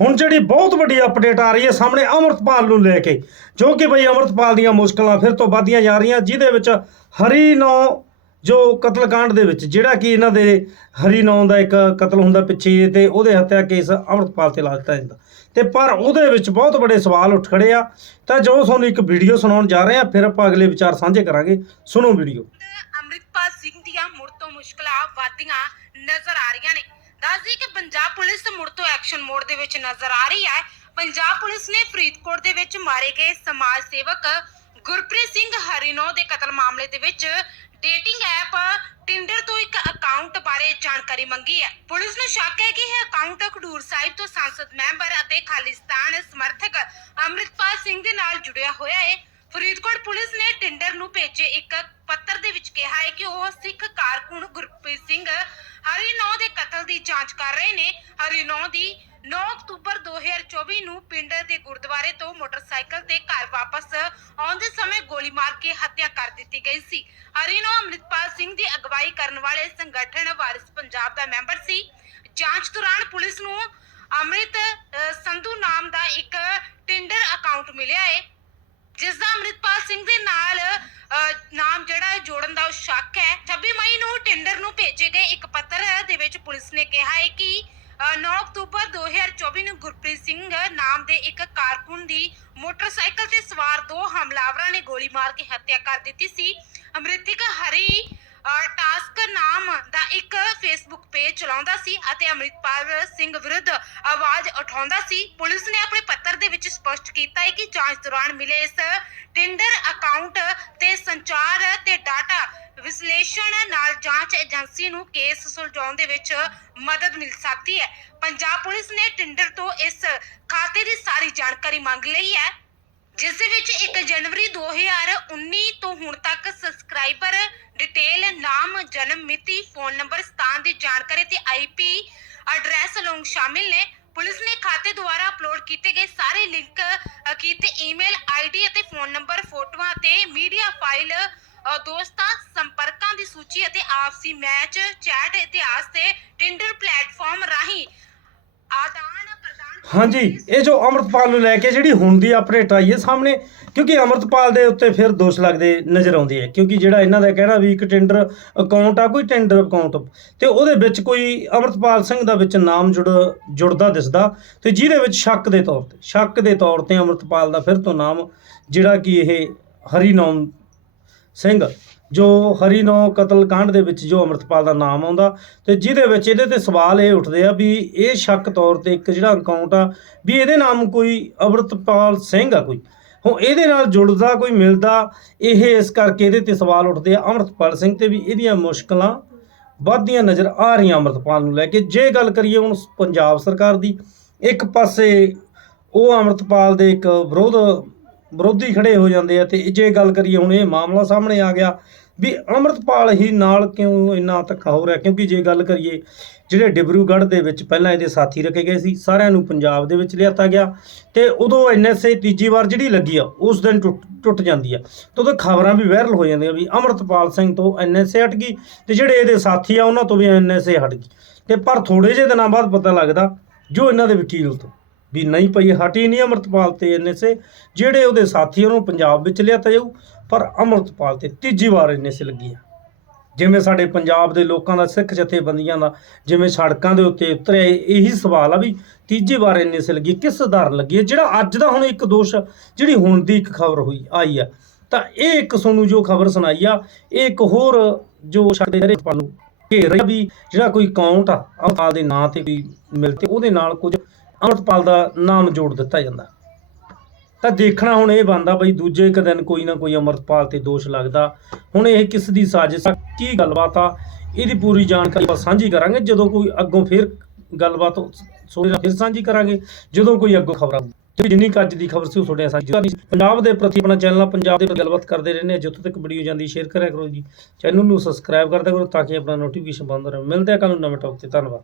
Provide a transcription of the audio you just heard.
ਹੁਣ ਜਿਹੜੀ ਬਹੁਤ ਵੱਡੀ ਅਪਡੇਟ ਆ ਰਹੀ ਹੈ ਸਾਹਮਣੇ ਅਮਰਤਪਾਲ ਨੂੰ ਲੈ ਕੇ, ਜੋ ਕਿ ਬਈ ਅਮਰਤਪਾਲ ਦੀਆਂ ਮੁਸ਼ਕਲਾਂ ਫਿਰ ਤੋਂ ਵੱਧਦੀਆਂ ਜਾ ਰਹੀਆਂ, ਜਿਹਦੇ ਵਿੱਚ ਹਰੀ ਨੌ ਜੋ ਕਤਲकांड ਦੇ ਵਿੱਚ, ਜਿਹੜਾ ਕਿ ਇਹਨਾਂ ਦੇ ਹਰੀ ਨੌ ਦਾ ਇੱਕ ਕਤਲ ਹੁੰਦਾ ਪਿੱਛੇ ਤੇ ਉਹਦੇ ਹੱਤਿਆ ਕੇਸ ਅਮਰਤਪਾਲ ਤੇ ਲਾ ਦਿੱਤਾ ਜਾਂਦਾ। ਤੇ ਪਰ ਉਹਦੇ ਵਿੱਚ ਬਹੁਤ ਵੱਡੇ ਸਵਾਲ ਉੱਠ ਖੜੇ ਆ। ਤਾਂ ਜੋ ਤੁਹਾਨੂੰ ਇੱਕ ਵੀਡੀਓ ਸੁਣਾਉਣ ਜਾ ਰਹੇ ਆ ਫਿਰ ਆਪਾਂ ਅਗਲੇ ਵਿਚਾਰ ਸਾਂਝੇ ਕਰਾਂਗੇ। ਸੁਣੋ ਵੀਡੀਓ। ਅੰਮ੍ਰਿਤਪਾਲ ਸਿੰਘ ਦੀਆਂ ਮੁੜ ਤੋਂ ਮੁਸ਼ਕਲਾਂ ਵਧਦੀਆਂ ਨਜ਼ਰ ਆ ਰਹੀਆਂ ਨੇ। ਦੱਸਦੀ ਕਿ ਪੰਜਾਬ ਪੁਲਿਸ ਮੁੜ ਤੋਂ ਐਕਸ਼ਨ ਮੋਡ ਦੇ ਵਿੱਚ ਨਜ਼ਰ ਆ ਰਹੀ ਹੈ। ਪੰਜਾਬ ਪੁਲਿਸ ਨੇ ਫਰੀਦਕੋਟ ਦੇ ਵਿੱਚ ਮਾਰੇ ਗਏ ਸਮਾਜ ਸੇਵਕ ਗੁਰਪ੍ਰੀਤ ਸਿੰਘ ਹਰੀਨੋ ਦੇ ਕਤਲ ਮਾਮਲੇ ਦੇ ਵਿੱਚ ਡੇਟਿੰਗ ਐਪ ਟਿੰਡਰ ਤੋਂ ਇੱਕ ਅਕਾਊਂਟ ਬਾਰੇ ਜਾਣਕਾਰੀ ਮੰਗੀ ਹੈ। ਪੁਲਿਸ ਨੂੰ ਸ਼ੱਕ ਹੈ ਕਿ ਇਹ ਅਕਾਊਂਟ ਖਡੂਰ ਸਾਹਿਬ ਤੋਂ ਸੰਸਦ ਮੈਂਬਰ ਅਤੇ ਖਾਲਿਸਤਾਨ ਸਮਰਥਕ ਅੰਮ੍ਰਿਤਪਾਲ ਸਿੰਘ ਦੇ ਨਾਲ ਜੁੜਿਆ ਹੋਇਆ ਹੈ। ਫਰੀਦਕੋਟ ਪੁਲਿਸ ਨੇ ਟਿੰਡਰ ਨੂੰ ਭੇਜੇ ਇੱਕ ਪੱਤਰ ਦੇ ਵਿੱਚ ਕਿਹਾ ਹੈ ਕਿ ਉਹ ਸਿੱਖ ਕਾਰਕੁਨ ਗੁਰਪ੍ਰੀਤ ਸਿੰਘ ਹਰੀਨੌ ਦੇ ਕਤਲ ਦੀ ਜਾਂਚ ਕਰ ਰਹੇ ਨੇ। ਹਰੀਨੌ ਦੀ 9 ਅਕਤੂਬਰ 2024 ਨੂੰ ਪਿੰਡ ਦੇ ਗੁਰਦੁਆਰੇ ਤੋਂ ਮੋਟਰਸਾਈਕਲ ਤੇ ਘਰ ਵਾਪਸ ਆਉਂਦੇ ਸਮੇਂ ਗੋਲੀ ਮਾਰ ਕੇ ਹੱਤਿਆ ਕਰ ਦਿੱਤੀ ਗਈ ਸੀ। ਹਰੀਨੌ ਅੰਮ੍ਰਿਤਪਾਲ ਸਿੰਘ ਦੀ ਅਗਵਾਈ ਕਰਨ ਵਾਲੇ ਸੰਗਠਨ ਵਾਰਿਸ ਪੰਜਾਬ ਦਾ ਮੈਂਬਰ ਸੀ। ਜਾਂਚ ਦੌਰਾਨ ਪੁਲਿਸ ਨੂੰ ਅੰਮ੍ਰਿਤ ਸੰਧੂ ਨਾਮ ਦਾ ਇੱਕ ਟਿੰਡਰ ਅਕਾਊਂਟ ਮਿਲਿਆ ਹੈ ਜਿਸ ਦਾ ਅੰਮ੍ਰਿਤਪਾਲ ਸਿੰਘ ਦੇ ਨਾਲ ਅ, ਨਾਮ ਜਿਹੜਾ ਹੈ ਜੋੜਨ ਦਾ ਸ਼ੱਕ ਹੈ 26 ਮਈ ਨੂੰ ਟੈਂਡਰ ਨੂੰ ਭੇਜੇ ਗਏ ਇੱਕ ਪੱਤਰ ਦੇ ਵਿੱਚ ਪੁਲਿਸ ਨੇ ਕਿਹਾ ਹੈ ਕਿ ਅ, 9 ਅਕਤੂਬਰ 2024 ਨੂੰ ਗੁਰਪ੍ਰੀਤ ਸਿੰਘ ਨਾਮ ਦੇ ਇੱਕ ਕਾਰਕੁਨ ਦੀ ਮੋਟਰਸਾਈਕਲ ਤੇ ਸਵਾਰ ਦੋ ਹਮਲਾਵਰਾਂ ਨੇ ਗੋਲੀ ਮਾਰ ਕੇ ਹੱਤਿਆ ਕਰ ਦਿੱਤੀ ਸੀ। ਅਮ੍ਰਿਤਿਕ ਹਰੀ ਟਾਸਕ ਨਾਮ ਦਾ ਇੱਕ ਫੇਸਬੁੱਕ ਪੇਜ ਚਲਾਉਂਦਾ ਸੀ ਅਤੇ ਅੰਮ੍ਰਿਤਪਾਲ ਸਿੰਘ ਵਿਰੁੱਧ ਆਵਾਜ਼ ਉਠਾਉਂਦਾ ਸੀ। ਪੁਲਿਸ ਨੇ ਆਪਣੇ ਪੱਤਰ ਦੇ ਵਿੱਚ ਸਪਸ਼ਟ ਕੀਤਾ ਹੈ ਕਿ ਜਾਂਚ ਦੌਰਾਨ ਮਿਲੇ ਇਸ ਟਿੰਡਰ ਅਕਾਊਂਟ ਤੇ ਸੰਚਾਰ ਤੇ ਡਾਟਾ ਵਿਸ਼ਲੇਸ਼ਣ ਨਾਲ ਜਾਂਚ ਏਜੰਸੀ ਨੂੰ ਕੇਸ ਸੁਲਝਾਉਣ ਦੇ ਵਿੱਚ ਮਦਦ ਮਿਲ ਸਕਦੀ ਹੈ। ਪੰਜਾਬ ਪੁਲਿਸ ਨੇ ਟਿੰਡਰ ਤੋਂ ਇਸ ਖਾਤੇ ਦੀ ਸਾਰੀ ਜਾਣਕਾਰੀ ਮੰਗ ਲਈ ਹੈ। ਜਿਸ ਦੇ ਵਿੱਚ 1 ਜਨਵਰੀ 2019 ਤੋਂ ਹੁਣ ਤੱਕ ਸਬਸਕ੍ਰਾਈਬਰ ਡਿਟੇਲ ਨਾਮ, ਜਨਮ ਮਿਤੀ ਫੋਨ ਨੰਬਰ ਸਥਾਨ ਦੀ ਜਾਣਕਾਰੀ ਤੇ ਆਈਪੀ ਐਡਰੈਸ ਲੋਂਗ ਸ਼ਾਮਿਲ ਨੇ। ਪੁਲਿਸ ਨੇ ਖਾਤੇ ਦੁਆਰਾ ਅਪਲੋਡ ਕੀਤੇ ਗਏ ਸਾਰੇ ਲਿੰਕ ਕੀਤੇ ਈਮੇਲ ਆਈਡੀ ਅਤੇ ਫੋਨ ਨੰਬਰ ਫੋਟੋਆਂ ਤੇ ਮੀਡੀਆ ਫਾਈਲ ਦੋਸਤਾਂ, ਸੰਪਰਕਾਂ ਦੀ ਸੂਚੀ ਅਤੇ ਆਪਸੀ ਮੈਚ ਚੈਟ ਇਤਿਹਾਸ ਤੇ ਟਿੰਡਰ ਪਲੇਟਫਾਰਮ ਰਾਹੀਂ ਆਦਾਨ ਹਾਂਜੀ, ਇਹ ਜੋ ਅਮਰਤਪਾਲ ਨੂੰ ਲੈ ਕੇ ਜਿਹੜੀ ਹੁਣ ਦੀ ਅਪਡੇਟ ਆਈ ਹੈ ਸਾਹਮਣੇ, ਕਿਉਂਕਿ ਅਮਰਤਪਾਲ ਦੇ ਉੱਤੇ ਫਿਰ ਦੋਸ਼ ਲੱਗਦੇ ਨਜ਼ਰ ਆਉਂਦੇ ਆ, ਕਿਉਂਕਿ ਜਿਹੜਾ ਇਹਨਾਂ ਦਾ ਕਹਿਣਾ ਵੀ ਇੱਕ ਟੈਂਡਰ ਅਕਾਊਂਟ ਆ, ਕੋਈ ਟੈਂਡਰ ਅਕਾਊਂਟ ਤੇ ਉਹਦੇ ਵਿੱਚ ਕੋਈ ਅਮਰਤਪਾਲ ਸਿੰਘ ਦਾ ਵਿੱਚ ਨਾਮ ਜੁੜ, ਜੁੜਦਾ ਦਿਸਦਾ, ਤੇ ਜਿਹਦੇ ਵਿੱਚ ਸ਼ੱਕ ਦੇ ਤੌਰ ਤੇ, ਸ਼ੱਕ ਦੇ ਤੌਰ ਤੇ ਅਮਰਤਪਾਲ ਦਾ ਫਿਰ ਤੋਂ ਨਾਮ ਜਿਹੜਾ ਕਿ ਇਹ ਹਰੀਨਾਮ ਸਿੰਘ ਜੋ ਹਰੀਨੋ ਕਤਲकांड ਦੇ ਵਿੱਚ ਜੋ ਅਮਰਤਪਾਲ ਦਾ ਨਾਮ ਆਉਂਦਾ ਤੇ ਜਿਹਦੇ ਵਿੱਚ ਇਹਦੇ ਤੇ ਸਵਾਲ ਇਹ ਉੱਠਦੇ ਆ ਵੀ ਇਹ ਸ਼ੱਕ ਤੌਰ ਤੇ ਇੱਕ ਜਿਹੜਾ ਅਕਾਊਂਟ ਆ ਵੀ ਇਹਦੇ ਨਾਮ ਕੋਈ ਅਮਰਤਪਾਲ ਸਿੰਘ ਆ ਕੋਈ। ਹੁਣ ਇਹਦੇ ਨਾਲ ਜੁੜਦਾ ਕੋਈ ਮਿਲਦਾ ਇਹ ਇਸ ਕਰਕੇ ਇਹਦੇ ਤੇ ਸਵਾਲ ਉੱਠਦੇ ਆ ਅਮਰਤਪਾਲ ਸਿੰਘ ਤੇ ਵੀ ਇਹਦੀਆਂ ਮੁਸ਼ਕਲਾਂ ਵੱਧਦੀਆਂ ਨਜ਼ਰ ਆ ਰਹੀਆਂ ਅਮਰਤਪਾਲ ਨੂੰ ਲੈ ਕੇ। ਜੇ ਗੱਲ ਕਰੀਏ ਹੁਣ ਪੰਜਾਬ ਸਰਕਾਰ ਦੀ, ਇੱਕ ਪਾਸੇ ਉਹ ਅਮਰਤਪਾਲ ਦੇ ਇੱਕ ਵਿਰੋਧ ਵਿਰੋਧੀ ਖੜੇ ਹੋ ਜਾਂਦੇ ਆ ਤੇ ਜੇ ਗੱਲ ਕਰੀਏ ਹੁਣ ਇਹ ਮਾਮਲਾ ਸਾਹਮਣੇ ਆ ਗਿਆ ਵੀ ਅਮਰਤਪਾਲ ਹੀ ਨਾਲ ਕਿਉਂ ਇੰਨਾ ਧੱਕਾ ਹੋ ਰਿਹਾ? ਕਿਉਂਕਿ ਜੇ ਗੱਲ ਕਰੀਏ, ਜਿਹੜੇ ਡਿਬਰੂਗੜ੍ਹ ਦੇ ਵਿੱਚ ਪਹਿਲਾਂ ਇਹਦੇ ਸਾਥੀ ਰੱਖੇ ਗਏ ਸੀ, ਸਾਰਿਆਂ ਨੂੰ ਪੰਜਾਬ ਦੇ ਵਿੱਚ ਲਿਆਤਾ ਗਿਆ ਤੇ ਉਦੋਂ ਐਨਐਸਏ ਤੀਜੀ ਵਾਰ ਜਿਹੜੀ ਲੱਗੀ ਆ, ਉਸ ਦਿਨ ਟੁੱਟ ਟੁੱਟ ਜਾਂਦੀ ਆ। ਤੇ ਉਦੋਂ ਖਬਰਾਂ ਵੀ ਵਾਇਰਲ ਹੋ ਜਾਂਦੀਆਂ ਵੀ ਅਮਰਤਪਾਲ ਸਿੰਘ ਤੋਂ ਐਨਐਸਏ ਹਟ ਗਈ ਤੇ ਜਿਹੜੇ ਇਹਦੇ ਸਾਥੀ ਆ, ਉਹਨਾਂ ਤੋਂ ਵੀ ਐਨਐਸਏ ਹਟ ਗਈ। ਤੇ ਪਰ ਥੋੜੇ ਜਿਹੇ ਦਿਨਾਂ ਬਾਅਦ ਪਤਾ ਲੱਗਦਾ ਜੋ ਇਹਨਾਂ ਦੇ ਵਕੀਲ ਤੋਂ ਵੀ ਨਹੀਂ ਪਈ, ਹਟੀ ਨਹੀਂ ਅਮਰਤਪਾਲ ਤੇ ਐਨਐਸਏ ਜਿਹੜੇ ਉਹਦੇ ਸਾਥੀ ਉਹਨੂੰ ਪੰਜਾਬ ਵਿੱਚ ਲਿਆ ਤਾ ਜਾਊ, ਪਰ ਅਮਰਤਪਾਲ ਤੇ ਤੀਜੀ ਵਾਰ ਐਨਐਸਏ ਲੱਗੀ ਆ। ਜਿਵੇਂ ਸਾਡੇ ਪੰਜਾਬ ਦੇ ਲੋਕਾਂ ਦਾ ਸਿੱਖ ਜਥੇਬੰਦੀਆਂ ਦਾ, ਜਿਵੇਂ ਸੜਕਾਂ ਦੇ ਉੱਤੇ ਉਤਰਿਆ, ਇਹੀ ਸਵਾਲ ਆ ਵੀ ਤੀਜੀ ਵਾਰ ਇੰਨੇ ਸੇ ਲੱਗੀ, ਕਿਸ ਆਧਾਰ ਲੱਗੀ ਜਿਹੜਾ ਅੱਜ ਦਾ ਹੁਣ ਇੱਕ ਦੋਸ਼ ਜਿਹੜੀ ਹੁਣ ਦੀ ਇੱਕ ਖਬਰ ਹੋਈ, ਆਈ ਆ। ਤਾਂ ਇਹ ਇੱਕ ਤੁਹਾਨੂੰ ਜੋ ਖਬਰ ਸੁਣਾਈ ਆ, ਇਹ ਇੱਕ ਹੋਰ ਜੋ ਸਾਡੇ ਜਿਹੜੇ ਆਪਾਂ ਘੇਰ ਰਿਹਾ ਵੀ ਜਿਹੜਾ ਕੋਈ ਅਕਾਊਂਟ ਆ ਅਮਰਪਾਲ ਦੇ ਨਾਂ ਤੇ ਕੋਈ ਮਿਲ ਤੇ ਉਹਦੇ ਨਾਲ ਕੁਝ ਅਮਰਪਾਲ ਦਾ ਨਾਮ ਜੋੜ ਦਿੱਤਾ ਜਾਂਦਾ। ਤਾਂ ਦੇਖਣਾ ਹੁਣ ਇਹ ਬੰਦਾ ਬਈ ਦੂਜੇ ਇੱਕ ਦਿਨ ਕੋਈ ਨਾ ਕੋਈ ਅਮਰਪਾਲ ਤੇ ਦੋਸ਼ ਲੱਗਦਾ। ਹੁਣ ਇਹ ਕਿਸ ਦੀ ਸਾਜ਼ਿਸ਼ ਆ, ਕੀ ਗੱਲਬਾਤ ਆ, ਇਹਦੀ ਪੂਰੀ ਜਾਣਕਾਰੀ ਆਪਾਂ ਸਾਂਝੀ ਕਰਾਂਗੇ। ਜਦੋਂ ਕੋਈ ਅੱਗੋਂ ਫਿਰ ਗੱਲਬਾਤ ਸੋਚ ਫਿਰ ਸਾਂਝੀ ਕਰਾਂਗੇ। ਜਦੋਂ ਕੋਈ ਅੱਗੋਂ ਖਬਰ ਆਊ। ਜਿੰਨੀ ਕੁ ਅੱਜ ਦੀ ਖਬਰ ਸੀ ਉਹ ਤੁਹਾਡੇ ਸਾਂਝੀ ਪੰਜਾਬ ਦੇ ਪ੍ਰਤੀ ਆਪਣਾ ਚੈਨਲ ਪੰਜਾਬ ਦੇ ਗੱਲਬਾਤ ਕਰਦੇ ਰਹਿੰਦੇ ਹਾਂ। ਜਿੱਥੋਂ ਤੱਕ ਵੀਡੀਓ ਜਾਂਦੀ, ਸ਼ੇਅਰ ਕਰਿਆ ਕਰੋ ਜੀ। ਚੈਨਲ ਨੂੰ ਸਬਸਕ੍ਰਾਈਬ ਕਰਦਾ ਕਰੋ ਤਾਂ ਕਿ ਆਪਣਾ ਨੋਟੀਫਿਕੇਸ਼ਨ ਬੰਦ ਰਹੇ। ਮਿਲਦੇ ਆ ਕੱਲ ਨੂੰ ਨਵੇਂ ਟੌਪ ਤੇ। ਧੰਨਵਾਦ।